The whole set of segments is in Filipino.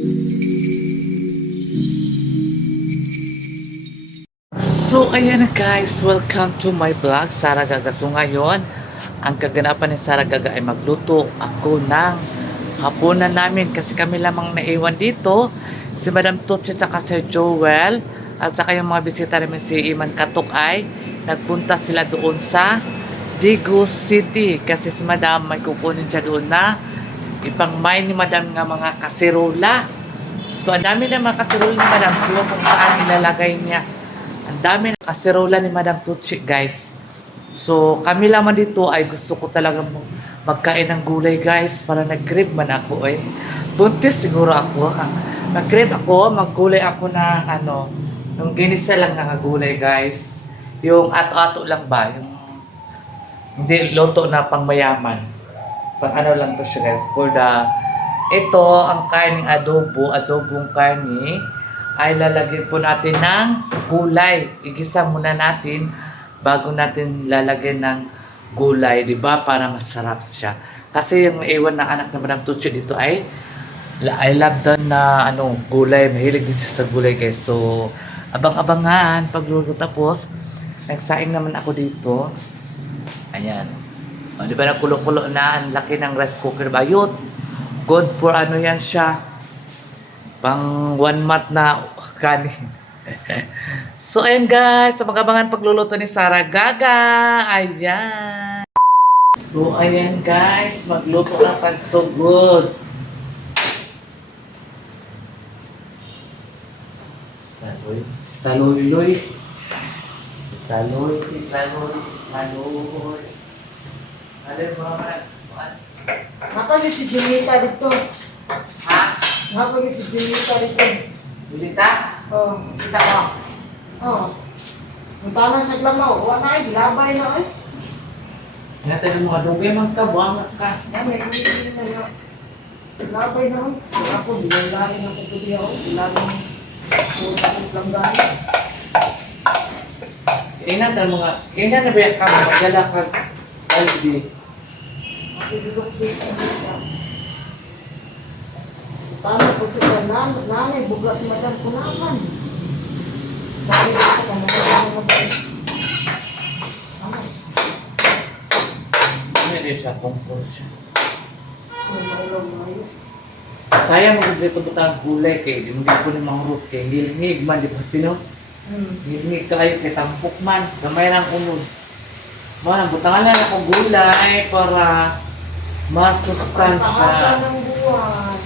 So, ayan na guys, welcome to my vlog, Sara Gaga. So ngayon, ang kaganapan ni Sara Gaga ay magluto ako ng hapunan namin kasi kami lamang naiwan dito. Si Madam Tutsi at Sir Joel at saka yung mga bisita namin si Iman Katok ay nagpunta sila doon sa Daegu City kasi si Madam may kukunin siya doon na ipang-mine ni Madam nga mga kaserola. So, ang dami na mga kaserola ni Madam kung saan ilalagay niya. Ang dami ng kaserola ni Madam Tutsi, guys. So, kami lamang dito ay gusto ko talaga magkain ng gulay, guys. Para nag-crave man ako, eh. Buntis siguro ako, ha. Mag-crave ako, maggulay ako na, yung ginisa lang na gulay, guys. Yung ato-ato lang ba? Yung hindi loto na pang mayaman. Pang lang to siya, guys. Ito, ang kaning adobong kani, ay lalagyan po natin ng gulay. Igisa muna natin bago natin lalagyan ng gulay, di ba? Para masarap siya. Kasi yung iwan ng anak na Madam Tutsi dito ay I love doon na gulay. Mahilig din siya sa gulay, guys. So, abang-abangan pagluluto. Tapos, nagsaing naman ako dito. Ayan. O, di ba nakulo-kulo na? Ang laki ng rice cooker ba? Yun. Good for yan siya. Pang 1 month na kanin. So, ayan guys. Sa magabangan pagluluto ni Sara Gaga. Ayan. So, ayan guys. Magluto na tag so good. Taloy. Ano yung mga Napagit si Junita dito. ha? Napagit si Junita dito. Bilita? Oh. Kita mo? Oh. Ang tanang sa glamaw. Wala ay, labay na eh. Natin yung mga dugay magkabuangat ka. Yan, may kumili na yun. Labay na eh. Wala po, bilanggaling ako po diya oh. Bilanggaling pura akong langgaling. Kainan na ba ka magdala ka Aldi? Makibigok dito niya. Paano po siya nanay, bugla si Madam Kunaman. Dahil sa kamagaling na ba eh. Hindi siya, pungkol siya. Mayo. Sayang mag-drip ko butang gulay kay hindi ko ni mangrut kay ngilngig man di ba tino? Ngilngig kayo kay tampok man, gamay lang unod. Man, butangan lang ako gulay para masustansya. Pagpahaba ng buwan.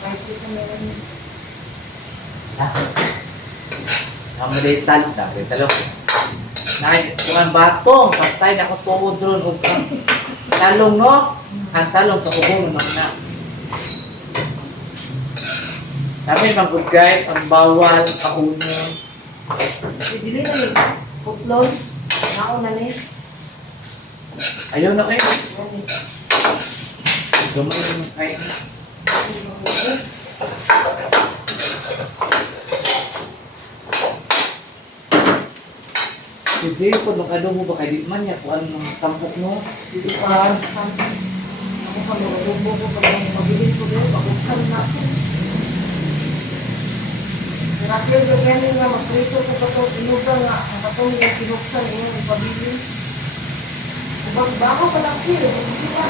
Kahit isa meron yun. Namalay talo. Nay, kung bato, patay na ako tuod ron ug talong no? Ang talong sa ubong naman na. Kami mag guys, ang bawal, kaunon. Bibili na yun. Putlon. Nauna na yun. Ayaw na kayo. Yan eh. Gamay naman kayo. Si Jay po, nakadumo ba kayo? Di man niya kung anong tampok mo. Dito pa. Ako pa mga lubo ko pa yung mabilis ko din. Pagkuksan na ako. Nakakil yung ganyan nga. Maprito ko pa ito. Tinuga nga. Ang katong yung pinuksan yun. Yung pabilis. Baka pa lang sila. Hindi pa.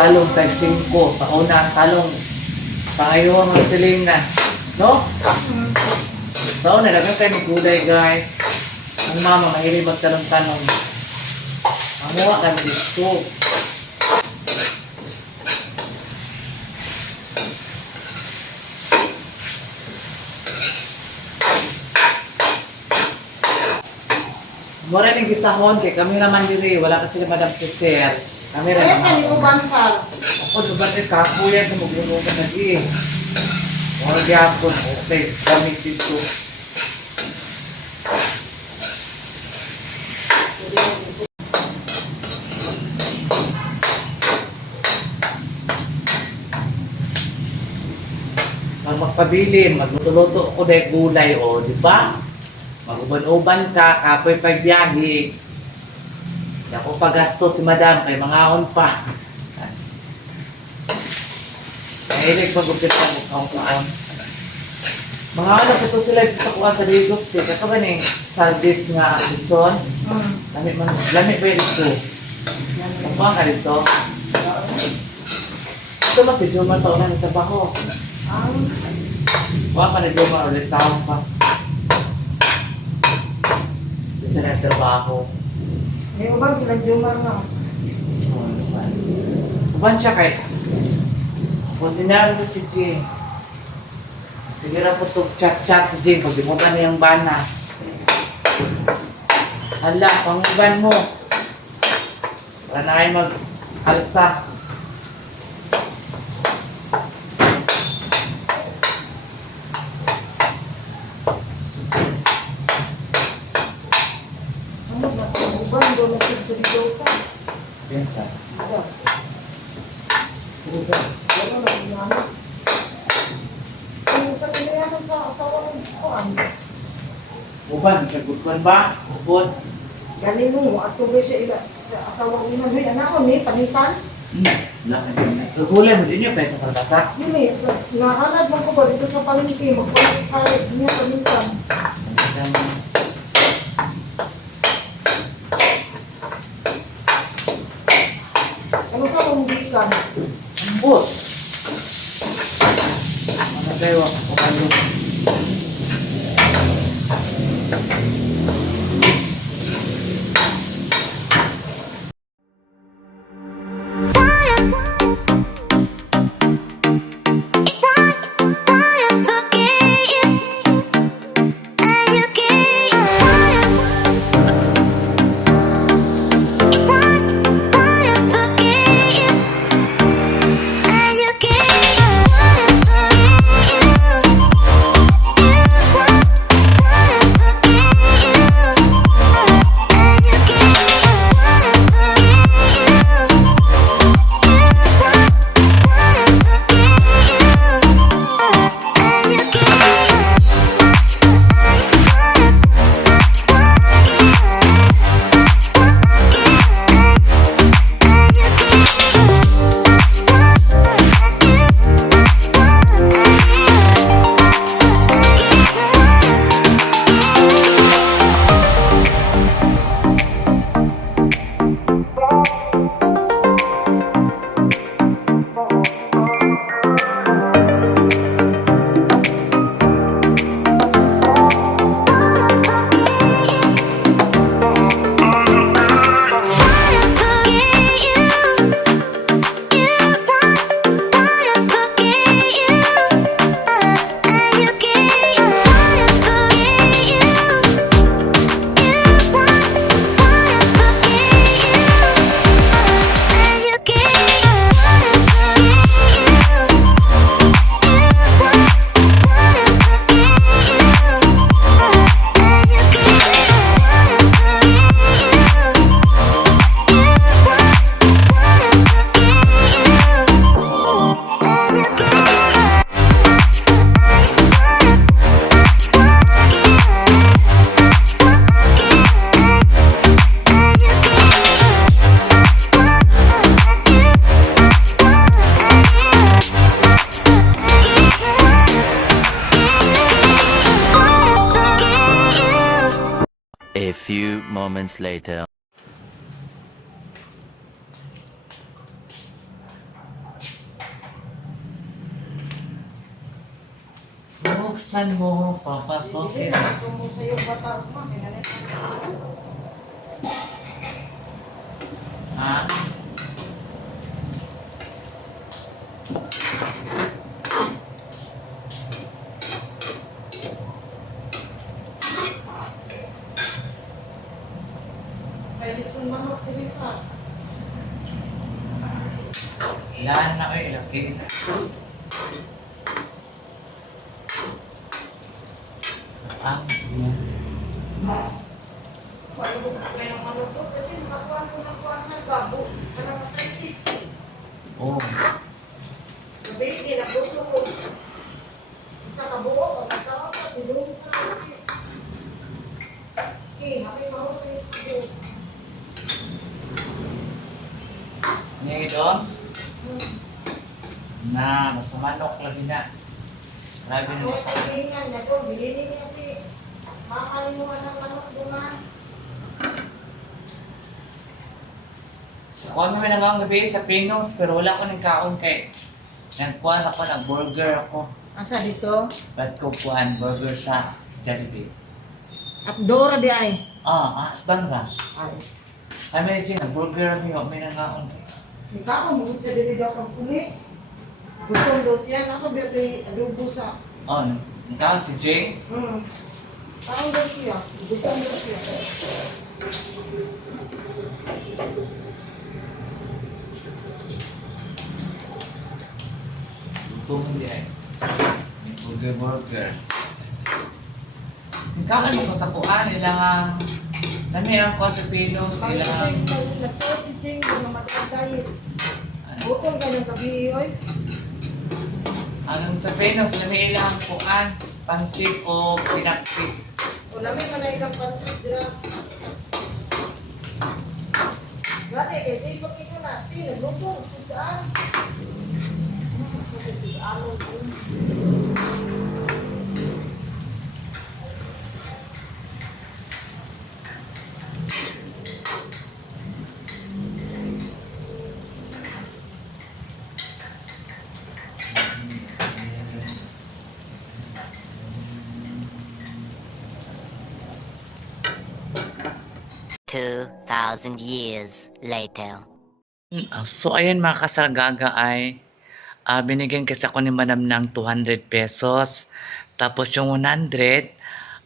Talong tag 5. Sa una ang talong. Pangayo ang silingan. No? Sa una, dagang kayo magulay guys. Ang mama, mahilig magtanong-tanong. Mamuha kami dito. Mura ning gisahon kay kami naman diri wala kasi ni Madam Cesar. Kami ra Kaya naman. kani ubansal. Ako dubat ni kapuyan sa magluluto lagi. Mga gyapon okay kami dito. pabilin, magluto-luto ko na gulay, o, di ba? Mag-uban-uban ka, kapoy pagbiyahe. Hindi ako pagasto si madam, kay mangaon pa. Mahilig magupit ang mukhang. Mga ano ko to sila sa kuha sa Ligos, kato ganing salvis nga lechon. Lamit ba yun ito? Nakuha ka dito? Ito ba si Jumar sa unang trabaho? Kuha pa ni Jumar ulit taon pa. Isa na trabaho. Ngayon ba sila Jumar na? Kuban siya kay ordinary mo si Jane. Sige na po ito chat-chat si Jane pag dimutan na yung bana. Hala, panguban mo. Para na kayo mag-alsa. Ano ba? Uban, doon na sa dito ka. Pinsa. Uban. Ano na, inanak. Ano sa kinayanan sa asawa ng kuwan? Uban, kagudkuan ba? Upod. Galing mo, at kung siya iba, sa asawa ko naman, anak ko ni, panitan. Laki din. Kagulay mo din yung pwede kaltasak. Hindi, nahanad mo ko ba dito sa palengke, magpalit niya panitan. Ano ka kung di ka? Ambot. Ano kayo? O kayo? A few moments later. Buksan mo, papasokin. Ito mo sa iyo bata mo, Ha? Kaya dito manok Teresa. Ilan na kayo ilaki? Angas niya. Paano ko kaya manok ko? Kasi nakakuha ko ng kuha sa babo. Para mas Oh. Baby, nabuto ko. kabuo, nagkaroon ka, silong sa kasi. Okay, happy mahal tayo sa kabuo. Ni Doms? Na, basta manok lagi na. Grabe Ako naman. ay pagkahingan niya ko, bilhin niya si makalimuan ng manok bunga. Sa kuha naman ang gabi sa Pinos, pero wala ko ng kaon kay nagkuhan ako ng burger ako. Asa dito? Ba't ko kuhan burger sa Jollibee? Apdora di ay. Bang ra? Ay. Ay, may dyan, burger may nangaon. Di ka ako, mungkot sa dili daw kang kumi. Gustong daw siya, ako biya kay adobo sa... Nagkaon si Jay? Parang daw siya, gustong daw siya. Gutom hindi ay. May burger. Nagkaon mo sa kuhan, ilang nami ang kuhan sa Pinos, Parang ilang... nagtao si Jing, na matay-diet. Bukong ka ng gabi, oy. Ang sa Pinos, nami ilang kuhan, pansit o pinaksit. Wala may manay kang pansit dira. Gati, kasi ipag ito natin, nagluto, sugaan. Sugaan mo. 2,000 years later. So, ayun mga kasargaga ay binigyan kasi ako ni Madam ng 200 pesos. Tapos yung 100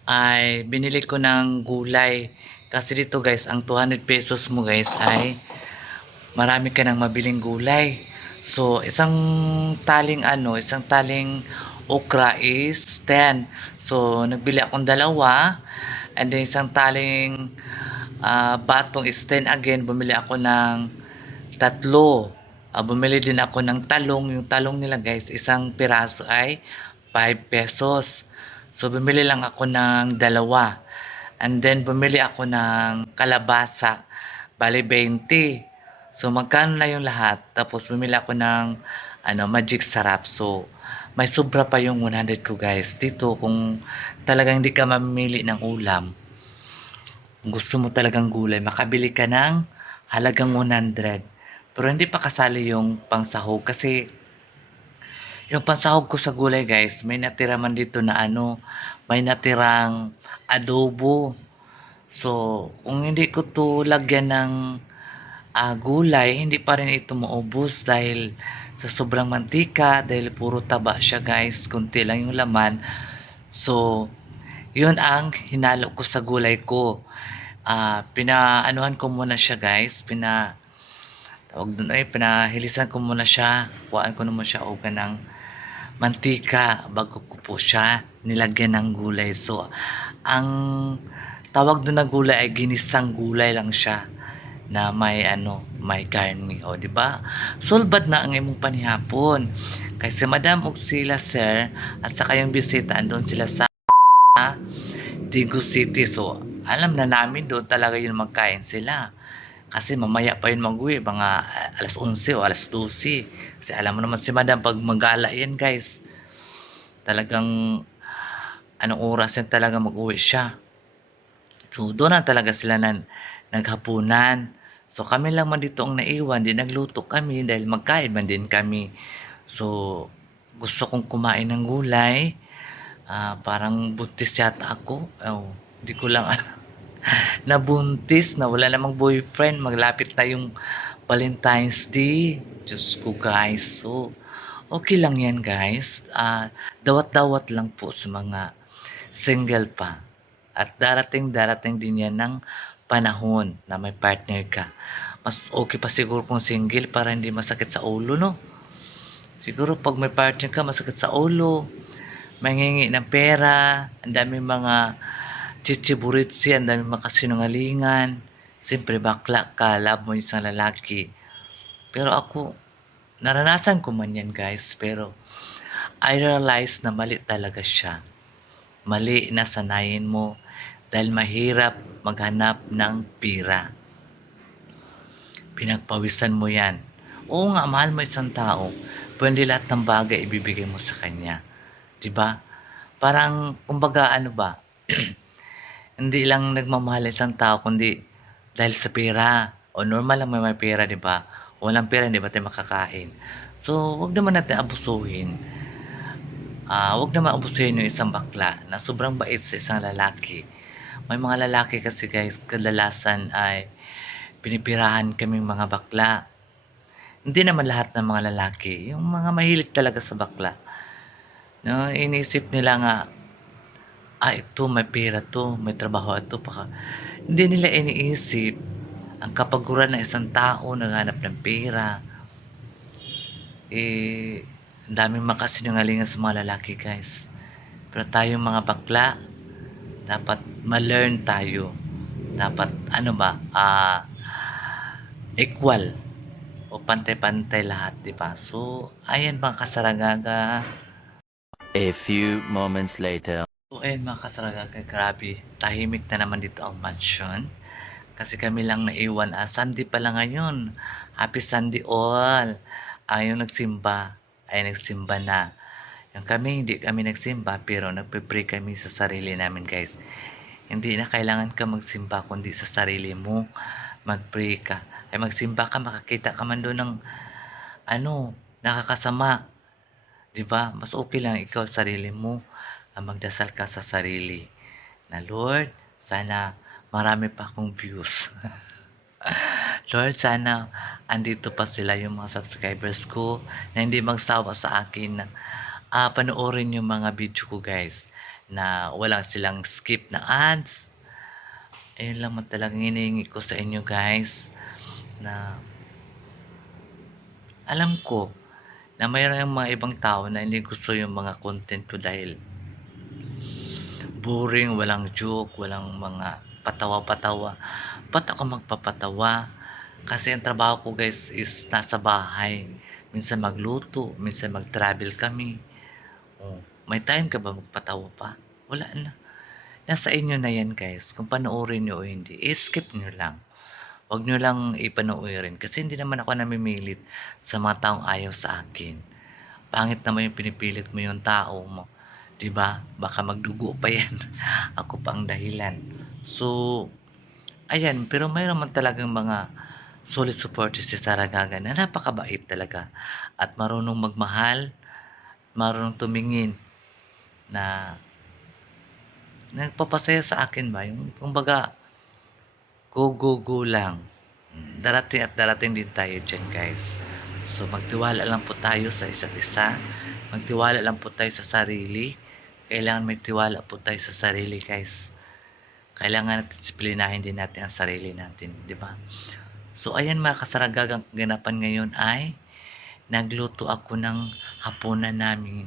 ay binili ko ng gulay. Kasi dito guys, ang 200 pesos mo guys ay marami ka nang mabiling gulay. So, isang taling okra is 10. So, nagbili akong dalawa. And then isang taling batong is 10 again. Bumili ako ng tatlo. Bumili din ako ng talong. Yung talong nila guys, isang piraso ay 5 pesos. So, bumili lang ako ng dalawa. And then, bumili ako ng kalabasa. Bali, 20. So, magkano na yung lahat? Tapos, bumili ako ng magic sarap. So, may sobra pa yung 100 ko guys. Dito, kung talagang hindi ka mamimili ng ulam, gusto mo talagang gulay, makabili ka ng halagang 100. Pero hindi pa kasali yung pangsahog kasi yung pansahog ko sa gulay guys, may natira man dito na may natirang adobo. So, kung hindi ko to lagyan ng gulay, hindi pa rin ito maubos dahil sa sobrang mantika, dahil puro taba siya guys, kunti lang yung laman. So, yun ang hinalo ko sa gulay ko. Pinaanuhan ko muna siya guys, pinahilisan ko muna siya, kuhaan ko naman siya og ng mantika bago ko po siya nilagyan ng gulay. So, ang tawag doon na gulay ay ginisang gulay lang siya na may garni, o di ba? Sulbad na ang imong panihapon. Kasi Madam ug sila sir at saka yung bisita andun sila sa Daegu City. So, alam na namin doon talaga yun magkain sila. Kasi mamaya pa yun mag-uwi, mga alas 11 o alas 12. Kasi alam mo naman si Madam, pag magala yan guys, talagang anong oras yan talaga mag-uwi siya. So, doon na talaga sila naghapunan. So, kami lang man dito ang naiwan, di nagluto kami dahil magkain man din kami. So, gusto kong kumain ng gulay. Parang buntis yata ako. Di ko lang alam. Nabuntis na wala namang boyfriend. Maglapit na yung Valentine's Day. Diyos ko guys. So, okay lang yan guys. Dawat-dawat lang po sa mga single pa. At darating din yan ng panahon na may partner ka. Mas okay pa siguro kung single para hindi masakit sa ulo, no? Siguro pag may partner ka, masakit sa ulo. Mangingi ng pera, ang dami mga chichiburitsi, ang dami mga kasinungalingan. Siyempre, bakla ka, love mo isang lalaki. Pero ako, naranasan ko man yan guys. Pero, I realize na mali talaga siya. Mali na sanayin mo dahil mahirap maghanap ng pira. Pinagpawisan mo yan. Oo nga, mahal mo isang tao, pero hindi lahat ng bagay ibibigay mo sa kanya. 'Di ba? Parang, kumbaga ano ba, hindi lang nagmamahal isang tao, kundi dahil sa pera. O normal lang may pera, 'di ba? Walang pera, hindi ba tayo makakain? So, wag naman natin abusuhin. Wag naman abusuhin yung isang bakla na sobrang bait sa isang lalaki. May mga lalaki kasi guys, kadalasan ay pinipirahan kaming mga bakla. Hindi naman lahat ng mga lalaki, yung mga mahilig talaga sa bakla. No, inisip nila nga, ito may pera to, may trabaho ito, baka hindi nila iniisip ang kapaguran ng isang tao naghanap ng pera. Ang daming makasinungalingan sa mga lalaki guys. Pero tayong mga bakla, dapat ma-learn tayo. Dapat equal o pantay-pantay lahat, di ba? So, ayan mga kasaragaga. A few moments later. So, ayun mga kasaragaga, grabe. Tahimik na naman dito ang mansion. Kasi kami lang naiwan. Sunday pala ngayon. Happy Sunday all. Yung nagsimba ay nagsimba na. Yung kami, hindi kami nagsimba, pero nagpe-pray kami sa sarili namin guys. Hindi na kailangan ka magsimba, kundi sa sarili mo. Mag-pray ka. Ay magsimba ka, makakita ka man doon ng nakakasama. 'Di ba? Mas okay lang ikaw sarili mo, magdasal ka sa sarili. Na Lord, sana marami pa akong views. Lord, sana andito pa sila yung mga subscribers ko na hindi magsawa sa akin na panoorin yung mga video ko guys na walang silang skip na ads. Ayun lang man talagang hinihingi ko sa inyo guys na alam ko na mayroon yung mga ibang tao na hindi gusto yung mga content ko dahil boring, walang joke, walang mga patawa-patawa. Ba't ako magpapatawa? Kasi ang trabaho ko guys is nasa bahay. Minsan magluto, minsan mag-travel kami. May time ka ba magpatawa pa? Wala na. Nasa inyo na yan guys. Kung panoorin nyo o hindi, skip nyo lang. Huwag nyo lang ipanoorin kasi hindi naman ako namimilit sa mga taong ayaw sa akin. Pangit naman yung pinipilit mo yung tao mo. 'Di ba? Baka magdugo pa yan. Ako pa ang dahilan. So, ayan. Pero mayroon man talagang mga solid supporters si Sarah Gaga na napakabait talaga. At marunong magmahal, marunong tumingin na nagpapasaya sa akin ba? Yung kumbaga, go lang. Darating at darating din tayo dyan guys. So magtiwala lang po tayo sa isa't isa. Magtiwala lang po tayo sa sarili. Kailangan may tiwala po tayo sa sarili guys. Kailangan natin disiplinahin din natin ang sarili natin, di ba? So ayan mga kasaragagang ganapan ngayon ay nagluto ako ng hapunan namin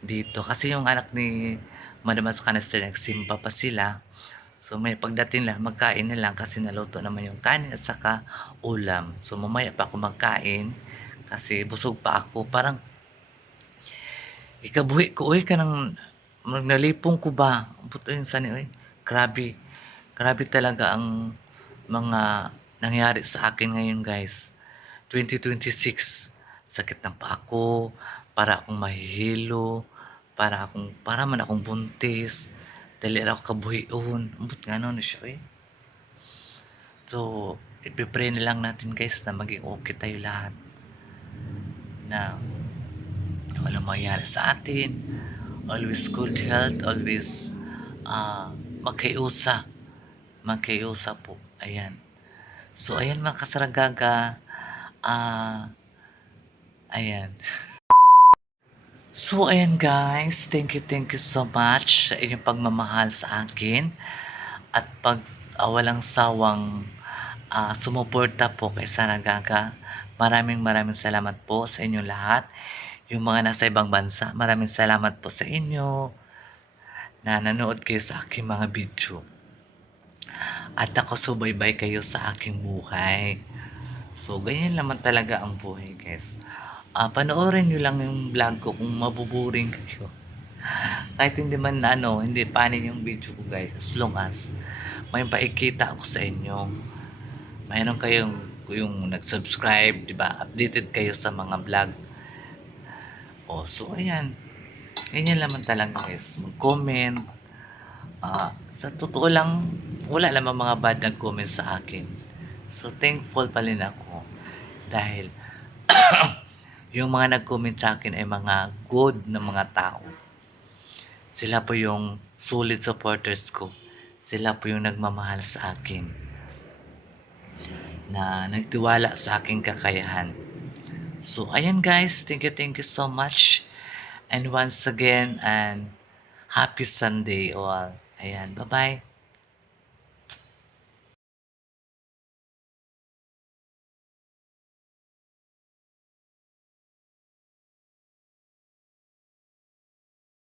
dito. Kasi yung anak ni Madam Canister nagsimba pa sila. So may pagdating lang, magkain na lang kasi naluto naman yung kanin at saka ulam. So mamaya pa ako magkain kasi busog pa ako. Parang ikabuhi ko, ka nang nalipong ko ba? Buto yung sani, grabe. Grabe talaga ang mga nangyari sa akin ngayon guys. 2026, sakit ng paa ko, para akong mahihilo, para man akong buntis. Dali ako kabuhion. Ambot nga nun siya So, ipipray na lang natin guys na maging okay tayo lahat. Na walang mangyari sa atin. Always good health. Always magkaiusa. Magkaiusa po. Ayan. So, ayan mga kasaragaga. Ayan. So, ayan guys, thank you so much sa inyong pagmamahal sa akin at walang sawang sumuporta po kay Sarah Gaga. Maraming salamat po sa inyong lahat. Yung mga nasa ibang bansa, maraming salamat po sa inyo na nanood kayo sa aking mga video. At ako subaybay kayo sa aking buhay. So, ganyan naman talaga ang buhay guys. Panoorin nyo lang yung vlog ko kung mabuburing kayo. Kahit hindi man hindi panin yung video ko guys. As long as may paikita ako sa inyo. Mayroon yung nag-subscribe, di ba? Updated kayo sa mga vlog. So ayan. Ganyan naman talaga guys. Mag-comment. Sa totoo lang, wala naman mga bad na comment sa akin. So thankful pa rin ako. Dahil yung mga nag-comment sa akin ay mga good na mga tao. Sila po yung solid supporters ko. Sila po yung nagmamahal sa akin. Na nagtiwala sa aking kakayahan. So, ayan guys. Thank you so much. And once again, and happy Sunday all. Ayan, bye-bye.